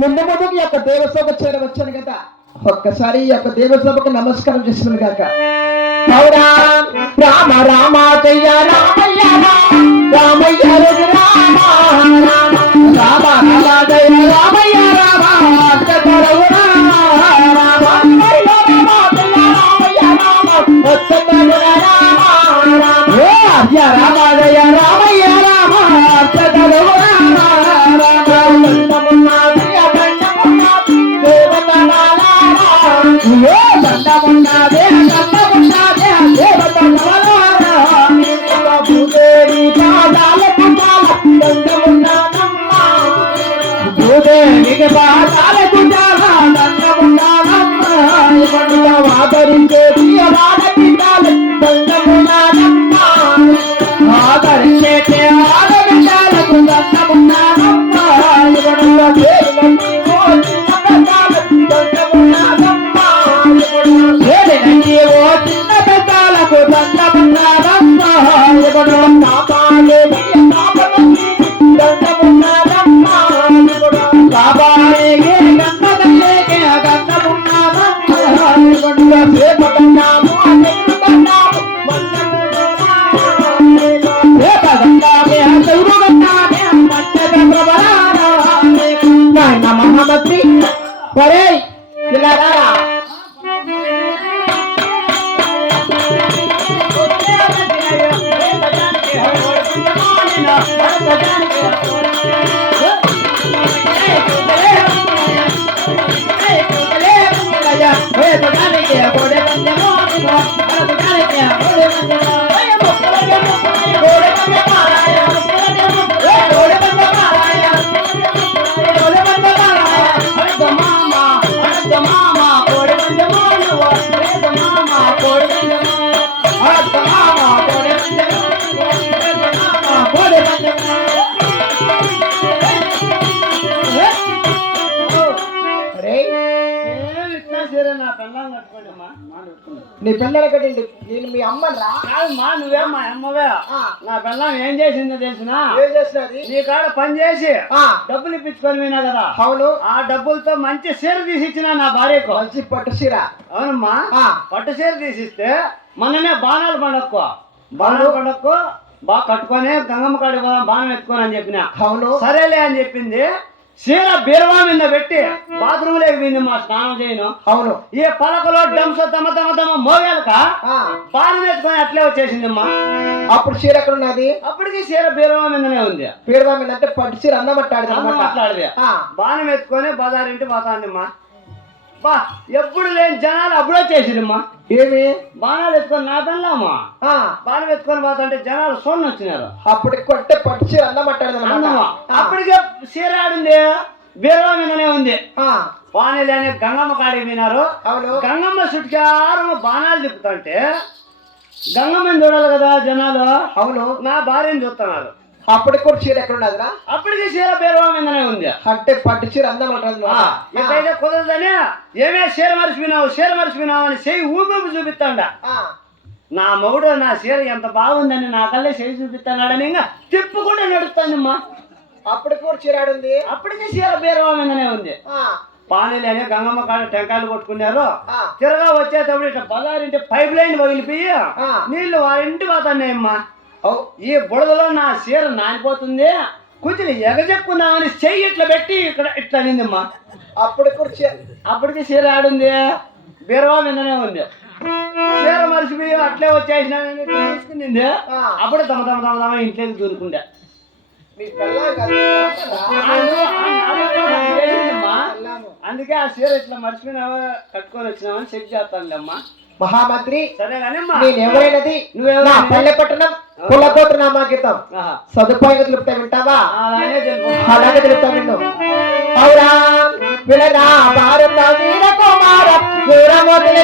ముందు ముందుకు యొక్క దేవసభ చేరవచ్చాను కదా, ఒక్కసారి ఈ యొక్క దేవసభకు నమస్కారం చేస్తున్నాను కాక. రామ రామ జయ రామయ్య రామయ్య రామ రామ రామ జయ రామయ్య రామ రామయ్య రామయ్య రామ నీ పిల్లలు కట్టండి. నేను మీ అమ్మరా? కాదమ్మా, నువ్వే మా అమ్మవే. నా పిల్లం ఏం చేసిందో తెలిసినా? ఏం చేసినది? నీ కాడ పని చేసి డబ్బులు ఇప్పించుకొని పోయినా కదా. అవును. ఆ డబ్బులతో మంచి చీర తీసి ఇచ్చిన నా భార్యకు. మంచి పట్టు చీర? అవునమ్మా. పట్టు చీర తీసిస్తే మొన్ననే బాణాలు పండక్కు బాగా కట్టుకొని గంగమ్మ కాడి బాణం ఎత్తుకొని అని చెప్పిన. అవును. సరేలే అని చెప్పింది. చీర బీరువా మీద పెట్టి బాత్రూమ్ లేక పోయింది మా స్నానం చేయను. అవును. ఏ పలకలో డంస తమ మోగాలక బాణం ఎత్తుకొని అట్లే వచ్చేసిందమ్మా. అప్పుడు చీర ఎక్కడ ఉన్నది? అప్పటికి చీర బీరువా మీదనే ఉంది. బీరువా మీద అంటే పట్టు చీర అన్నమాట్లాడేది. బాణం ఎత్తుకొని బజారింటి పోతాందమ్మా. బా ఎప్పుడు లేని జనాలు అప్పుడే చేసిందమ్మా. ఏమి బాణాలు ఎత్తుకొని నాదన్నామా. బాణం ఎత్తుకొని పోతుంటే జనాలు సొన్ను వచ్చినారు. అప్పటికి కొట్టే పట్టు చీర అన్నమాట్లాడేదమ్మా. అప్పటికే చీర ఆడింది బీరువా మీదనే ఉంది. బాణాలని గంగమ్మ కాడికి పోయినారు. గంగమ్మ చుట్టారు బాణాలు తిప్పుతుంటే గంగమ్మని చూడాలి కదా జనాలు. అవును. నా భార్యను చూస్తున్నారు. అప్పటికి కూడా చీర ఎక్కడ ఉన్నదిరా? అప్పటికి చీర బీరువా మీదనే ఉంది. అంటే పట్టు చీర అందమంటారు. ఎక్కడైతే కుదరదని ఏమే చీర మర్చిపోయినావు అని చెయ్యి ఊపి చూపిస్తాండ. నా మొగుడు నా చీర ఎంత బాగుందని నా కల్లే చెయ్యి చూపిస్తాడని ఇంకా తిప్పుకుంటే నడుస్తాందమ్మా. అప్పటికి కూడా చీర ఆడింది. అప్పటికి చీర బీరువా మీదనే ఉంది. పానీలని గంగమ్మ కాడ టెంకాయలు కొట్టుకున్నారు. తిరగా వచ్చేటప్పుడు ఇట్లా బజారింటి పైప్ లైన్ పగిలిపోయి నీళ్లు వారింటి పోతాన్నాయమ్మా. ఈ బుడదలో నా చీర నానిపోతుంది, కొంచెం ఎగజెక్కున్నామని చెయ్యి ఇట్లా పెట్టి ఇక్కడ ఇట్లా అనిందమ్మా. అప్పటికి చీర ఆడుంది బీరువా మీదనే ఉంది. చీర మర్చిపోయి అట్లే వచ్చేసిన తీసుకుంది. అప్పుడు తమ ఇంట్లోకి దూరుకుండే. నీ పెళ్ళాం కాదు, అందుకే ఆ చీర ఇట్లా మర్చిపోయినావా కట్టుకొని వచ్చినావని చెక్ చేస్తానులే అమ్మా. మహామంత్రి సరే కానీ నేను ఎవరైనది నా పల్లెపట్టణం కులగోత్ర నామాగీతం సదుపాయంగా తెలుపుతా వింటావా? అలాగే తెలుపుతా విన్ను. ఔరా వినరా భారత వీర కుమార వీరమోదిని